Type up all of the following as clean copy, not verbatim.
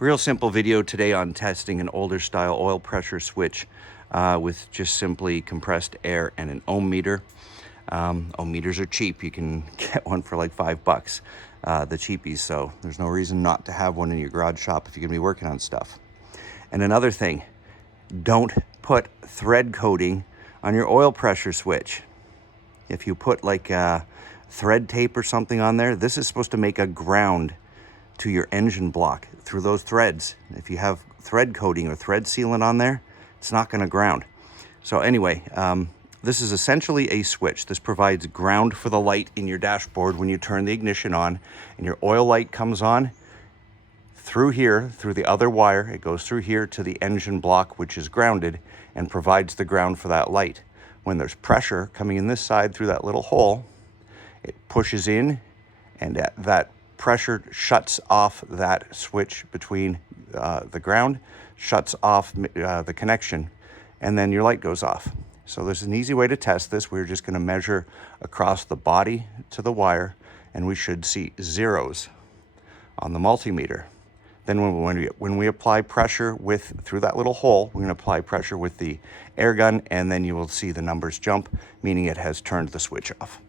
Real simple video today on testing an older style oil pressure switch with just simply compressed air and an ohm meter. Ohm meters are cheap. You can get one for like $5, the cheapies. So there's no reason not to have one in your garage shop if you're gonna be working on stuff. And another thing, don't put thread coating on your oil pressure switch. If you put like thread tape or something on there, this is supposed to make a ground to your engine block through those threads. If you have thread coating or thread sealant on there, it's not going to ground. So anyway, this is essentially a switch. This provides ground for the light in your dashboard when you turn the ignition on and your oil light comes on through here, through the other wire. It goes through here to the engine block, which is grounded, and provides the ground for that light. When there's pressure coming in this side through that little hole, it pushes in, and that pressure shuts off that switch between the ground, shuts off the connection, and then your light goes off. So there's an easy way to test this. We're just going to measure across the body to the wire, and we should see zeros on the multimeter. Then when we apply pressure through that little hole, we're going to apply pressure with the air gun, and then you will see the numbers jump, meaning it has turned the switch off.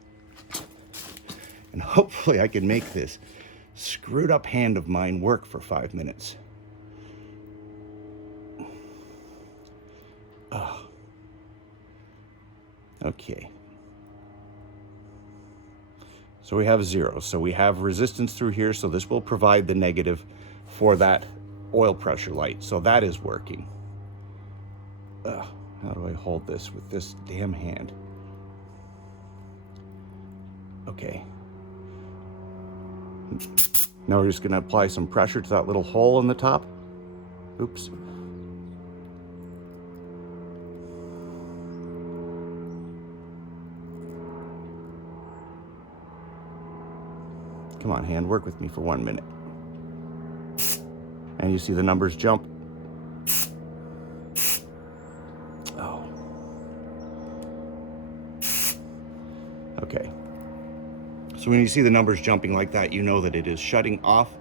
And hopefully I can make this screwed up hand of mine work for 5 minutes. Oh. Okay. So we have zero. So we have resistance through here. So this will provide the negative for that oil pressure light. So that is working. How do I hold this with this damn hand? Okay. Now we're just going to apply some pressure to that little hole in the top. Oops. Come on, hand, work with me for 1 minute. And you see the numbers jump. Oh. Okay. So when you see the numbers jumping like that, you know that it is shutting off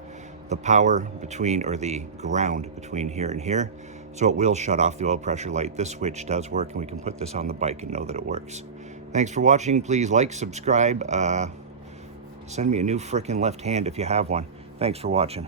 the power between, or the ground between here and here. So it will shut off the oil pressure light. This switch does work, and we can put this on the bike and know that it works. Thanks for watching. Please like, subscribe. Send me a new frickin' left hand if you have one. Thanks for watching.